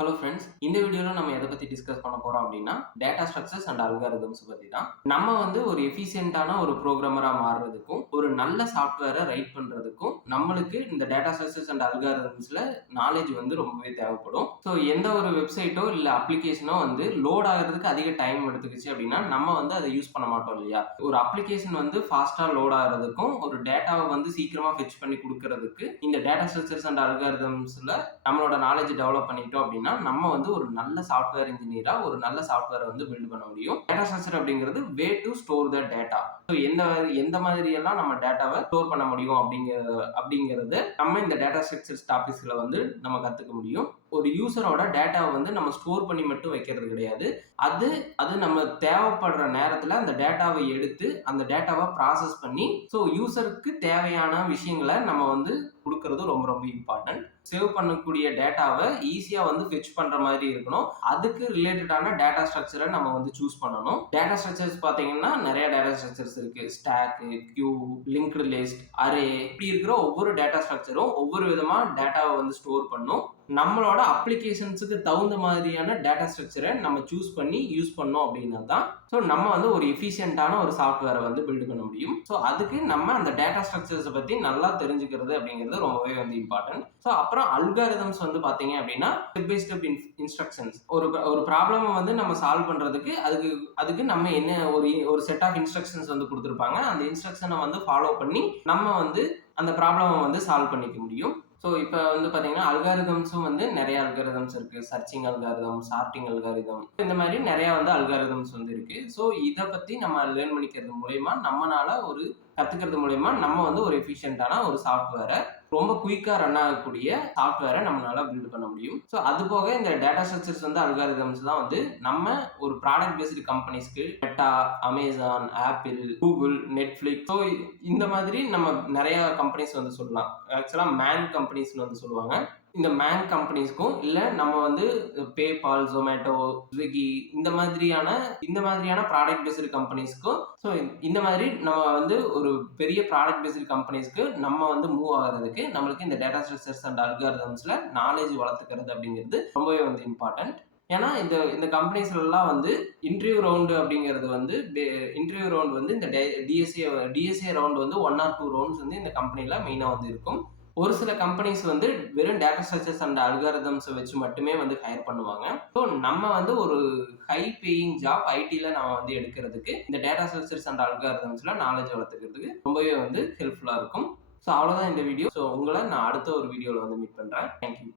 Hello friends, இந்த வீடியோவில் நம்ம எதை பற்றி டிஸ்கஸ் பண்ண போகிறோம் அப்படின்னா டேட்டா ஸ்ட்ரக்சர்ஸ் அண்ட் அல்காரிதம்ஸ் பற்றி தான். நம்ம ஒரு எஃபிஷியன்ட்டான ஒரு ப்ரோக்ராமராக மாறுறதுக்கும் ஒரு நல்ல சாஃப்ட்வேரை ரைட் பண்ணுறதுக்கும் நம்மளுக்கு இந்த டேட்டா ஸ்ட்ரக்சர்ஸ் அண்ட் அல்காரிதம்ஸில் நாலேஜ் ரொம்பவே தேவைப்படும். ஸோ எந்த ஒரு வெப்சைட்டோ இல்லை அப்ளிகேஷனோ லோட் ஆகிறதுக்கு அதிக டைம் எடுத்துக்கிச்சு அப்படின்னா நம்ம அதை யூஸ் பண்ண மாட்டோம் இல்லையா. ஒரு அப்ளிகேஷன் ஃபாஸ்ட்டாக லோட் ஆகிறதுக்கும் ஒரு டேட்டாவை சீக்கிரமாக ஃபெச் பண்ணி கொடுக்கறதுக்கு இந்த டேட்டா ஸ்ட்ரக்சர்ஸ் அண்ட் அல்காரிதம்ஸில் நம்மளோட நாலேஜ் டெவலப் பண்ணிட்டோம் அப்படின்னா நம்ம ஒரு நல்ல சாஃப்ட்வேர் இன்ஜினியரா ஒரு நல்ல சாஃப்ட்வேரை பில்ட் பண்ண முடியும். டேட்டா ஸ்ட்ரக்சர் அப்படிங்கிறது way to store the data. So எந்த மாதிரி எல்லாம் நம்ம டேட்டாவை ஸ்டோர் பண்ண முடியும் அப்படிங்கிறது நம்ம இந்த டேட்டா ஸ்ட்ரக்சர்ஸ் டாபிக்ஸ்ல நம்ம கத்துக்க முடியும். ஒரு யூசரோட டேட்டாவை நம்ம ஸ்டோர் பண்ணி மட்டும் வைக்கிறது கிடையாது. அது நம்ம தேவைப்படுற நேரத்துல அந்த டேட்டாவை எடுத்து அந்த டேட்டாவை ப்ராசஸ் பண்ணி ஸோ யூசருக்கு தேவையான விஷயங்களை நம்ம கொடுக்கறது ரொம்ப ரொம்ப இம்பார்ட்டன்ட். சேவ் பண்ணக்கூடிய டேட்டாவை ஈஸியா ஃபெச் பண்ற மாதிரி இருக்கணும். அதுக்கு ரிலேட்டடான டேட்டா ஸ்ட்ரக்சரை நம்ம சூஸ் பண்ணணும். டேட்டா ஸ்ட்ரக்சர்ஸ் பாத்தீங்கன்னா நிறைய டேட்டா ஸ்ட்ரக்சர்ஸ் இருக்கு. Stack, queue, linked list, array, இப்படி இருக்கிற ஒவ்வொரு டேட்டா ஸ்ட்ரக்சரும் ஒவ்வொரு விதமா டேட்டாவை ஸ்டோர் பண்ணும். நம்மளோட அப்ளிகேஷன்ஸுக்கு தகுந்த மாதிரியான டேட்டா ஸ்ட்ரக்சரை நம்ம சூஸ் பண்ணி யூஸ் பண்ணோம் அப்படின்னா தான் ஸோ நம்ம ஒரு எஃபிஷியன்ட்டான ஒரு சாஃப்ட்வேரை பில்ட் பண்ண முடியும். ஸோ அதுக்கு நம்ம அந்த டேட்டா ஸ்ட்ரக்சர்ஸை பற்றி நல்லா தெரிஞ்சுக்கிறது அப்படிங்கிறது ரொம்பவே இம்பார்ட்டன்ட். ஸோ அப்புறம் அல்காரிதம்ஸ் பார்த்தீங்க அப்படின்னா ஸ்டெப் பை ஸ்டெப் இன்ஸ்ட்ரக்ஷன்ஸ். ஒரு ப்ராப்ளமை நம்ம சால்வ் பண்ணுறதுக்கு அதுக்கு நம்ம என்ன ஒரு செட் ஆஃப் இன்ஸ்ட்ரக்ஷன்ஸ் கொடுத்துருப்பாங்க. அந்த இன்ஸ்ட்ரக்ஷனை ஃபாலோ பண்ணி நம்ம அந்த ப்ராப்ளமை சால்வ் பண்ணிக்க முடியும். ஸோ இப்போ பார்த்தீங்கன்னா அல்காரிதம்ஸும் நிறைய அல்காரிதம்ஸ் இருக்குது. சர்ச்சிங் அல்காரிதம், சார்ட்டிங் அல்காரிதம், இந்த மாதிரி நிறையா அல்காரிதம்ஸ் இருக்குது. ஸோ இதை பற்றி நம்ம லேர்ன் பண்ணிக்கிறது மூலயமா நம்மளால கற்றுக்கிறது மூலயமா நம்ம ஒரு எஃபிஷியன்ட்டான ஒரு சாஃப்ட்வேரை ரொம்ப குயிக்காக ரன் ஆகக்கூடிய சாஃப்ட்வேரை நம்மளால பில்ட் பண்ண முடியும். ஸோ அது போக இந்த டேட்டா ஸ்ட்ரக்சர்ஸ் அல்காரிதம்ஸ் தான் நம்ம ஒரு ப்ராடக்ட் பேஸ்டு கம்பெனிஸ்க்கு Meta, Amazon, Apple, Google, Netflix, so இந்த மாதிரி நம்ம நிறைய கம்பெனிஸ் சொல்லலாம். ஆக்சுவலாக மேன் கம்பெனிஸ்னு சொல்லுவாங்க. இந்த மேன் கம்பெனிஸ்க்கும் இல்லை நம்ம பேபால், ஜொமேட்டோ, ஸ்விக்கி இந்த மாதிரியான ப்ராடக்ட் பேஸ்டு கம்பெனிஸ்க்கும் ஸோ இந்த மாதிரி நம்ம ஒரு பெரிய ப்ராடக்ட் பேஸ்டு கம்பெனிஸ்க்கு நம்ம மூவ் ஆகிறதுக்கு நம்மளுக்கு இந்த டேட்டா ஸ்ட்ரக்சர்ஸ் அண்ட் அல்காரிதம்ஸ்ல நாலேஜ் வளர்த்துக்கிறது அப்படிங்கிறது ரொம்பவே இம்பார்ட்டன்ட். ஏன்னா இந்த கம்பெனிஸ்லாம் இன்டர்வியூ ரவுண்டு அப்படிங்கிறது இன்டர்வியூ ரவுண்ட் இந்த டிஎஸ்ஏ ரவுண்ட் 1 or 2 ரவுண்ட்ஸ் இந்த கம்பெனியில் மெயினாக இருக்கும். ஒரு சில கம்பெனிஸ் வெறும் டேட்டா ஸ்ட்ரக்சர்ஸ் அண்ட் அல்காரிதம்ஸ் வச்சு மட்டுமே ஹையர் பண்ணுவாங்க. ஸோ நம்ம ஒரு ஹை பேயிங் ஜாப் ஐடியில் நம்ம எடுக்கிறதுக்கு இந்த டேட்டா ஸ்ட்ரக்சர்ஸ் அண்ட் அல்காரிதம்ஸ்ல நாலேஜ் வளர்த்துக்கிறதுக்கு ரொம்பவே ஹெல்ப்ஃபுல்லாக இருக்கும். ஸோ அவ்வளோதான் இந்த வீடியோ. ஸோ உங்களை நான் அடுத்த ஒரு வீடியோவில் மீட் பண்ணுறேன். தேங்க்யூ.